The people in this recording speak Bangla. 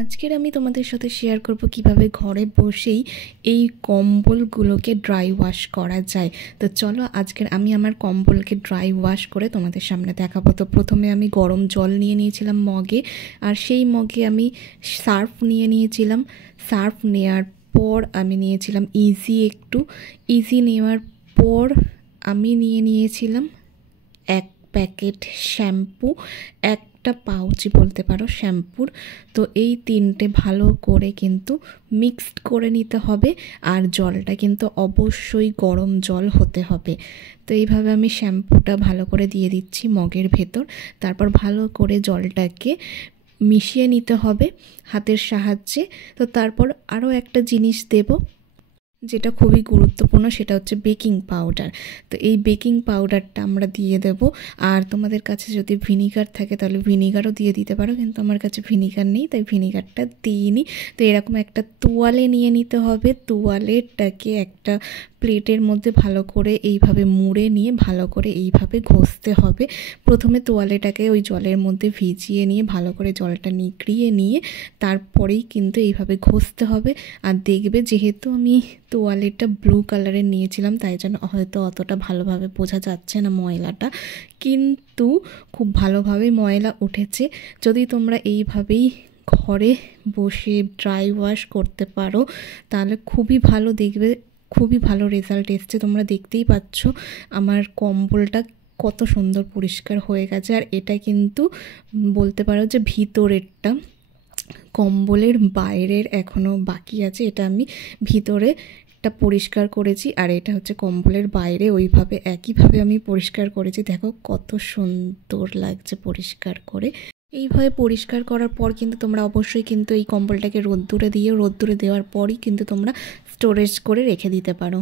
আজকের আমি তোমাদের সাথে শেয়ার করব কিভাবে ঘরে বসেই এই কম্বলগুলোকে ড্রাই ওয়াশ করা যায়। তো চলো আজকের আমি আমার কম্বলকে ড্রাই ওয়াশ করে তোমাদের সামনে দেখাবো। তো প্রথমে আমি গরম জল নিয়ে নিয়েছিলাম মগে, আর সেই মগে আমি সার্ফ নিয়ে নিয়েছিলাম। সার্ফ নেওয়ার পর আমি নিয়েছিলাম ইজি নেওয়ার পর আমি নিয়ে নিয়েছিলাম এক প্যাকেট শ্যাম্পু, একটা পাউচই বলতে পারো শ্যাম্পুর। তো এই তিনটে ভালো করে কিন্তু মিক্সড করে নিতে হবে, আর জলটা কিন্তু অবশ্যই গরম জল হতে হবে। তো এইভাবে আমি শ্যাম্পুটা ভালো করে দিয়ে দিচ্ছি মগের ভেতর। তারপর ভালো করে জলটাকে মিশিয়ে নিতে হবে হাতের সাহায্যে। তো তারপর আরও একটা জিনিস দেব যেটা খুবই গুরুত্বপূর্ণ, সেটা হচ্ছে বেকিং পাউডার। তো এই বেকিং পাউডারটা আমরা দিয়ে দেব। আর তোমাদের কাছে যদি ভিনিগার থাকে তাহলে ভিনিগারও দিয়ে দিতে পারো, কিন্তু আমার কাছে ভিনিগার নেই তাই ভিনিগারটা দিইনি। তো এরকম একটা তোয়ালে নিয়ে নিতে হবে। তোয়ালেটাকে একটা প্লেটের মধ্যে ভালো করে এইভাবে মুড়ে নিয়ে ভালো করে এইভাবে ঘষতে হবে। প্রথমে তোয়ালেটাকে ওই জলের মধ্যে ভিজিয়ে নিয়ে ভালো করে জলটা নিগড়িয়ে নিয়ে তারপরেই কিন্তু এইভাবে ঘষতে হবে। আর দেখবে, যেহেতু আমি তোয়ালেটা ব্লু কালারের নিয়েছিলাম তাই জন্য হয়তো অতটা ভালোভাবে বোঝা যাচ্ছে না ময়লাটা, কিন্তু খুব ভালোভাবে ময়লা উঠেছে। যদি তোমরা এইভাবেই ঘরে বসে ড্রাই ওয়াশ করতে পারো তাহলে খুবই ভালো, দেখবে খুবই ভালো রেজাল্ট এসছে। তোমরা দেখতেই পাচ্ছ আমার কম্বলটা কত সুন্দর পরিষ্কার হয়ে গেছে। আর এটা কিন্তু বলতে পারো যে ভিতরেরটা, কম্বলের বাইরের এখনও বাকি আছে। এটা আমি ভিতরে একটা পরিষ্কার করেছি, আর এটা হচ্ছে কম্বলের বাইরে, ওইভাবে একইভাবে আমি পরিষ্কার করেছি। দেখো কত সুন্দর লাগছে পরিষ্কার করে। এইভাবে পরিষ্কার করার পর কিন্তু তোমরা অবশ্যই কিন্তু এই কম্বলটাকে রোদ্দুরে দেওয়ার পরই কিন্তু তোমরা স্টোরেজ করে রেখে দিতে পারো।